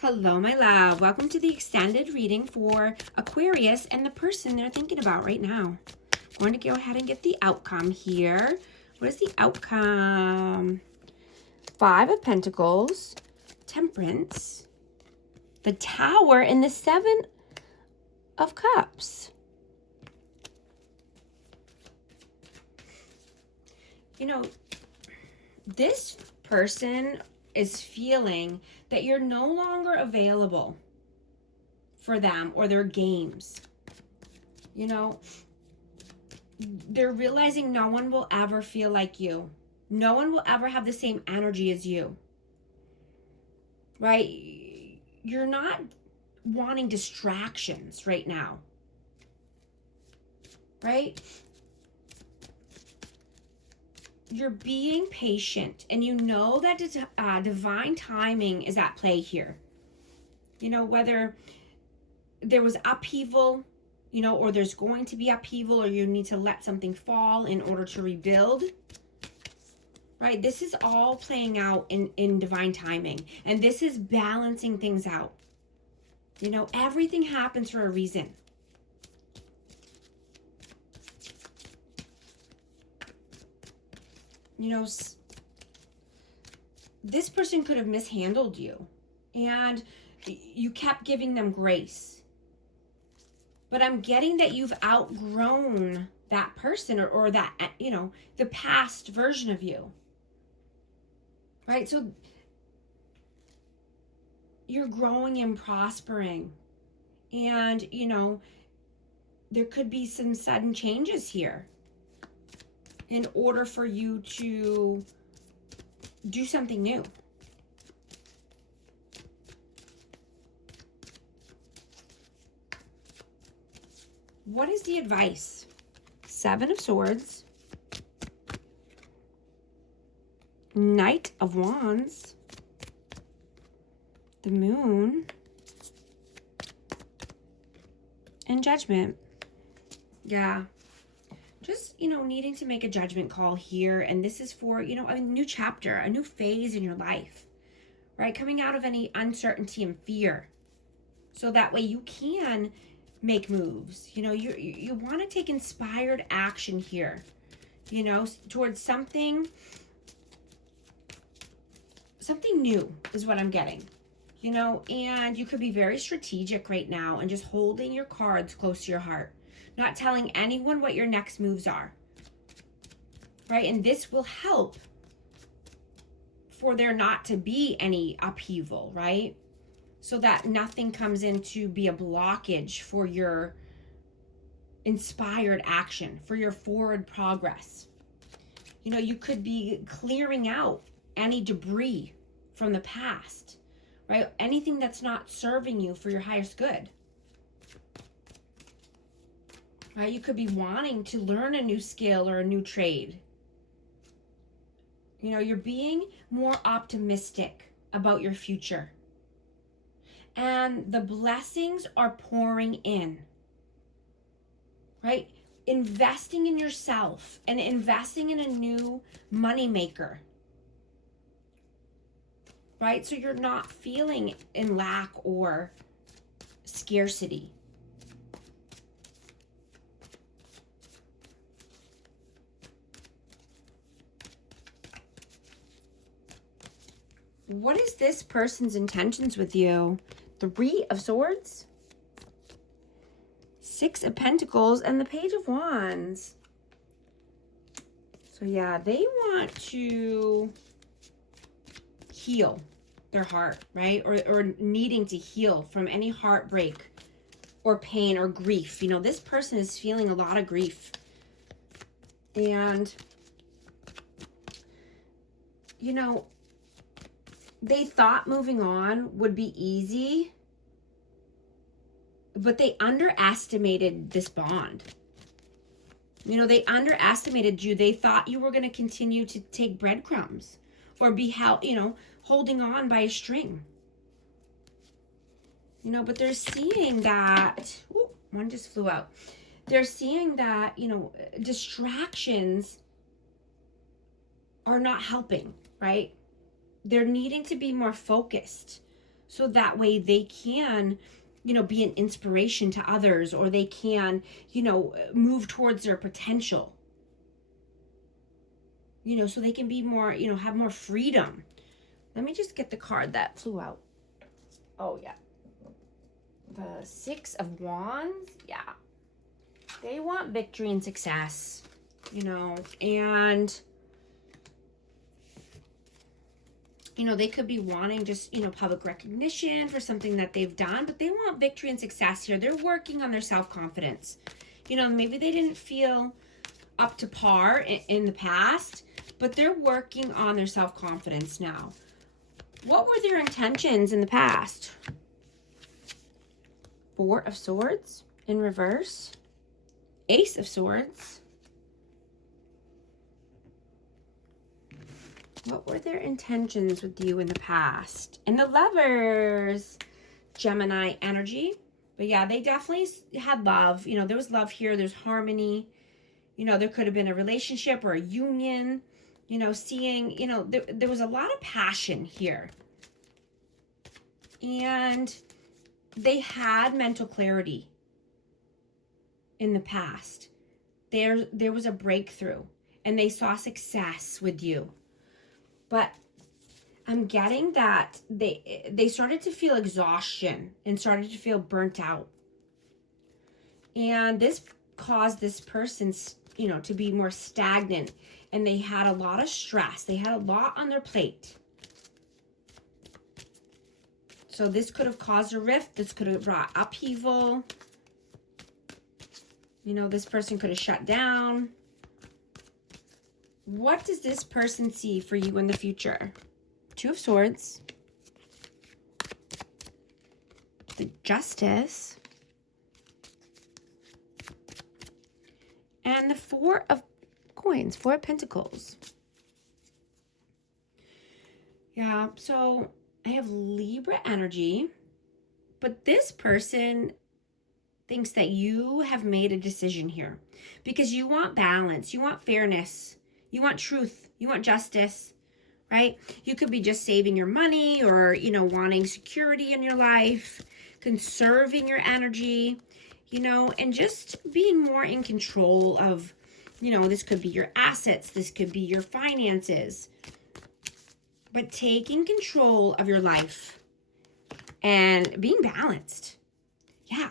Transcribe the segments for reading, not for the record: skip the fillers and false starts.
Hello, my love. Welcome to the extended reading for Aquarius and the person they're thinking about right now. I'm going to go ahead and get the outcome here. What is the outcome? 5 of Pentacles, Temperance, the Tower, and the 7 of Cups. You know, this person is feeling that you're no longer available for them or their games. You know, they're realizing no one will ever feel like you. No one will ever have the same energy as you. Right? You're not wanting distractions right now. Right? You're being patient, and you know that divine timing is at play here. You know, whether there was upheaval, you know, or there's going to be upheaval, or you need to let something fall in order to rebuild, right? This is all playing out in divine timing, and this is balancing things out. You know, everything happens for a reason. You know, this person could have mishandled you, and you kept giving them grace. But I'm getting that you've outgrown that person or that, you know, the past version of you. Right? So you're growing and prospering. And, you know, there could be some sudden changes here in order for you to do something new. What is the advice? 7 of Swords, Knight of Wands, the Moon, and Judgment. Yeah. Just, you know, needing to make a judgment call here. And this is for, you know, a new chapter, a new phase in your life, right? Coming out of any uncertainty and fear. So that way you can make moves. You know, you want to take inspired action here, you know, towards something new is what I'm getting, you know, and you could be very strategic right now and just holding your cards close to your heart, not telling anyone what your next moves are, right? And this will help for there not to be any upheaval, right? So that nothing comes in to be a blockage for your inspired action, for your forward progress. You know, you could be clearing out any debris from the past, right? Anything that's not serving you for your highest good. Right? You could be wanting to learn a new skill or a new trade. You know, you're being more optimistic about your future. And the blessings are pouring in, right? Investing in yourself and investing in a new money maker, right? So you're not feeling in lack or scarcity. What is this person's intentions with you? 3 of Swords, 6 of Pentacles, and the Page of Wands. So yeah, they want to heal their heart, right? Or needing to heal from any heartbreak or pain or grief. You know, this person is feeling a lot of grief. And, you know, they thought moving on would be easy, but they underestimated this bond. You know, they underestimated you. They thought you were going to continue to take breadcrumbs or be held, you know, holding on by a string. You know, but they're seeing that, ooh, one just flew out. They're seeing that, you know, distractions are not helping, right? They're needing to be more focused So that way they can, be an inspiration to others, or they can, move towards their potential. So they can be more, have more freedom. Let me just get the card that flew out. Oh, yeah. The Six of Wands. Yeah. They want victory and success, and, they could be wanting just, public recognition for something that they've done, but they want victory and success here. They're working on their self-confidence. Maybe they didn't feel up to par in the past, but they're working on their self-confidence now. What were their intentions in the past? Four of Swords in reverse. Ace of Swords. What were their intentions with you in the past? And the Lovers. Gemini energy. But yeah, they definitely had love. There was love here. There's harmony. There could have been a relationship or a union. Seeing, there was a lot of passion here. And they had mental clarity in the past. There was a breakthrough, and they saw success with you. But I'm getting that they started to feel exhaustion and started to feel burnt out. And this caused this person, to be more stagnant, and they had a lot of stress. They had a lot on their plate. So this could have caused a rift. This could have brought upheaval. This person could have shut down. What does this person see for you in the future? Two of Swords. The Justice. And the Four of Coins, Four of Pentacles. Yeah, so I have Libra energy, but this person thinks that you have made a decision here because you want balance, you want fairness, you want truth, you want justice, right? You could be just saving your money or, wanting security in your life, conserving your energy, and just being more in control of, this could be your assets, this could be your finances, but taking control of your life and being balanced. Yeah.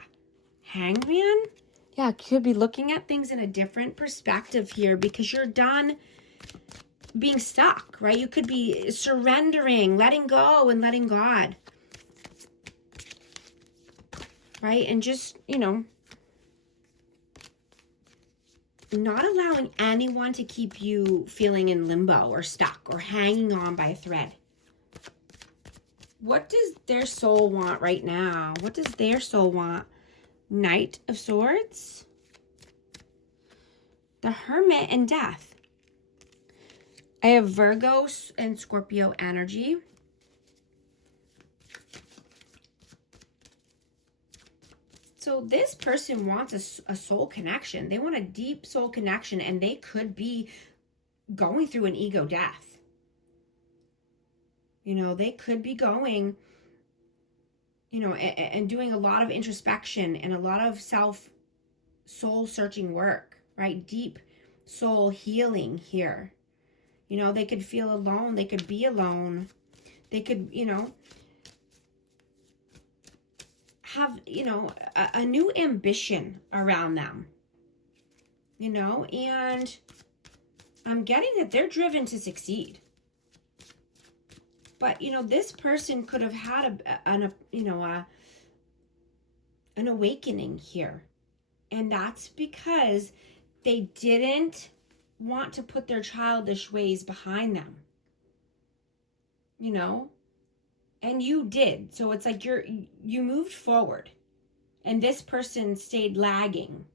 Hanged Man. Yeah, could be looking at things in a different perspective here because you're done being stuck, right? You could be surrendering, letting go, and letting God. Right? And just, not allowing anyone to keep you feeling in limbo or stuck or hanging on by a thread. What does their soul want right now? What does their soul want? Knight of Swords. The Hermit and Death. I have Virgo and Scorpio energy. So this person wants a soul connection. They want a deep soul connection, and they could be going through an ego death. They could be going, and doing a lot of introspection and a lot of soul searching work, right? Deep soul healing here. They could feel alone. They could be alone. They could, have, a new ambition around them, and I'm getting that they're driven to succeed. But, this person could have had an awakening here. And that's because they didn't want to put their childish ways behind them. And you did. So it's like you moved forward. And this person stayed lagging.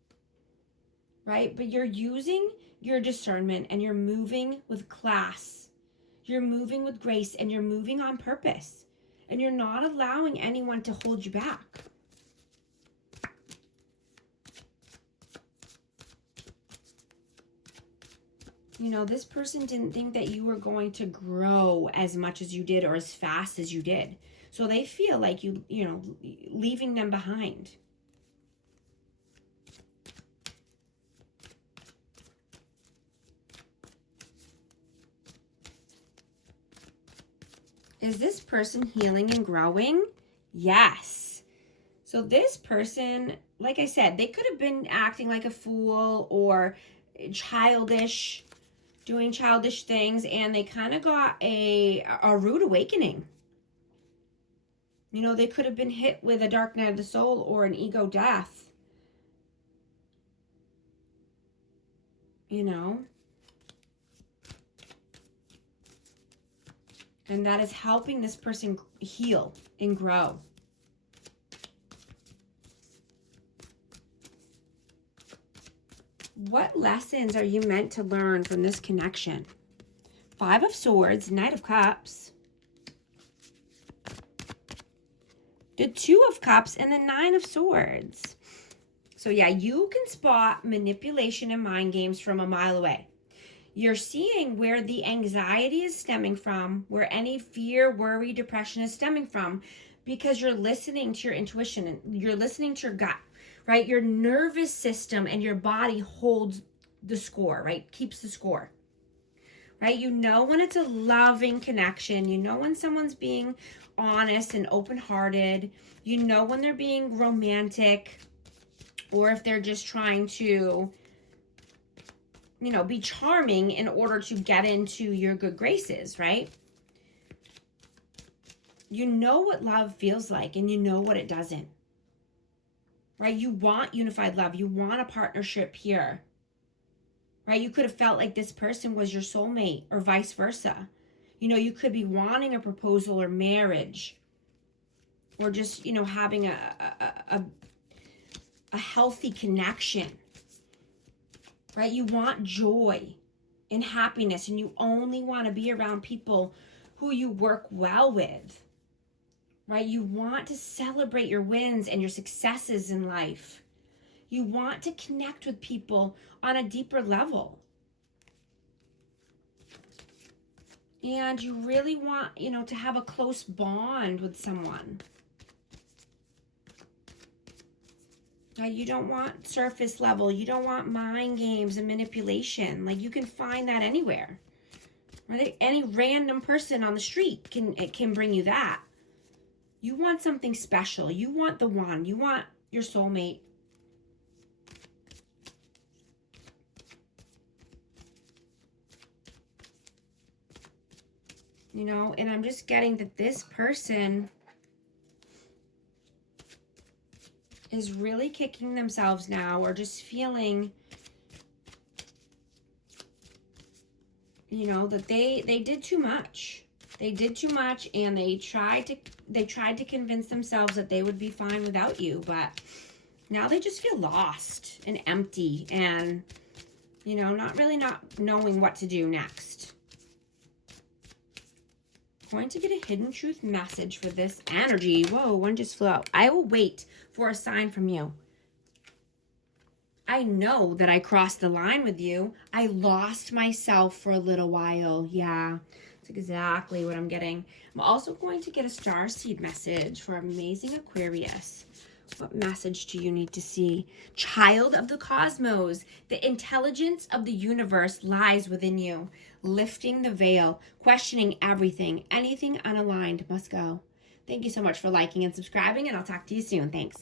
Right? But you're using your discernment and you're moving with class. You're moving with grace and you're moving on purpose. And you're not allowing anyone to hold you back. This person didn't think that you were going to grow as much as you did or as fast as you did. So they feel like you know, leaving them behind. Is this person healing and growing? Yes. So this person, like I said, they could have been acting like a fool or childish, doing childish things, and they kind of got a rude awakening. You know, they could have been hit with a dark night of the soul or an ego death. You know? And that is helping this person heal and grow. What lessons are you meant to learn from this connection? Five of Swords, Knight of Cups, the Two of Cups, and the Nine of Swords. So yeah, you can spot manipulation and mind games from a mile away. You're seeing where the anxiety is stemming from, where any fear, worry, depression is stemming from, because you're listening to your intuition and you're listening to your gut, right? Your nervous system and your body holds the score, right? Keeps the score, right? You know when it's a loving connection. You know when someone's being honest and open-hearted. You know when they're being romantic, or if they're just trying to, you know, be charming in order to get into your good graces, right? You know what love feels like, and you know what it doesn't, right? You want unified love. You want a partnership here, right? You could have felt like this person was your soulmate or vice versa. You know, you could be wanting a proposal or marriage, or just, you know, having a healthy connection. Right? You want joy and happiness, and you only want to be around people who you work well with. Right? You want to celebrate your wins and your successes in life. You want to connect with people on a deeper level. And you really want, you know, to have a close bond with someone. You don't want surface level. You don't want mind games and manipulation. Like, you can find that anywhere. Right? Any random person on the street can bring you that. You want something special. You want the one. You want your soulmate. You know, and I'm just getting that this person is really kicking themselves now, or just feeling, you know, that they did too much. They did too much, and they tried to convince themselves that they would be fine without you, but now they just feel lost and empty, and, you know, not knowing what to do next. Going to get a hidden truth message for this energy. Whoa, one just flew out. I will wait for a sign from you. I know that I crossed the line with you. I lost myself for a little while. Yeah, that's exactly what I'm getting. I'm also going to get a star seed message for amazing Aquarius. What message do you need to see? Child of the cosmos, the intelligence of the universe lies within you. Lifting the veil, questioning everything. Anything unaligned must go. Thank you so much for liking and subscribing, and I'll talk to you soon. Thanks.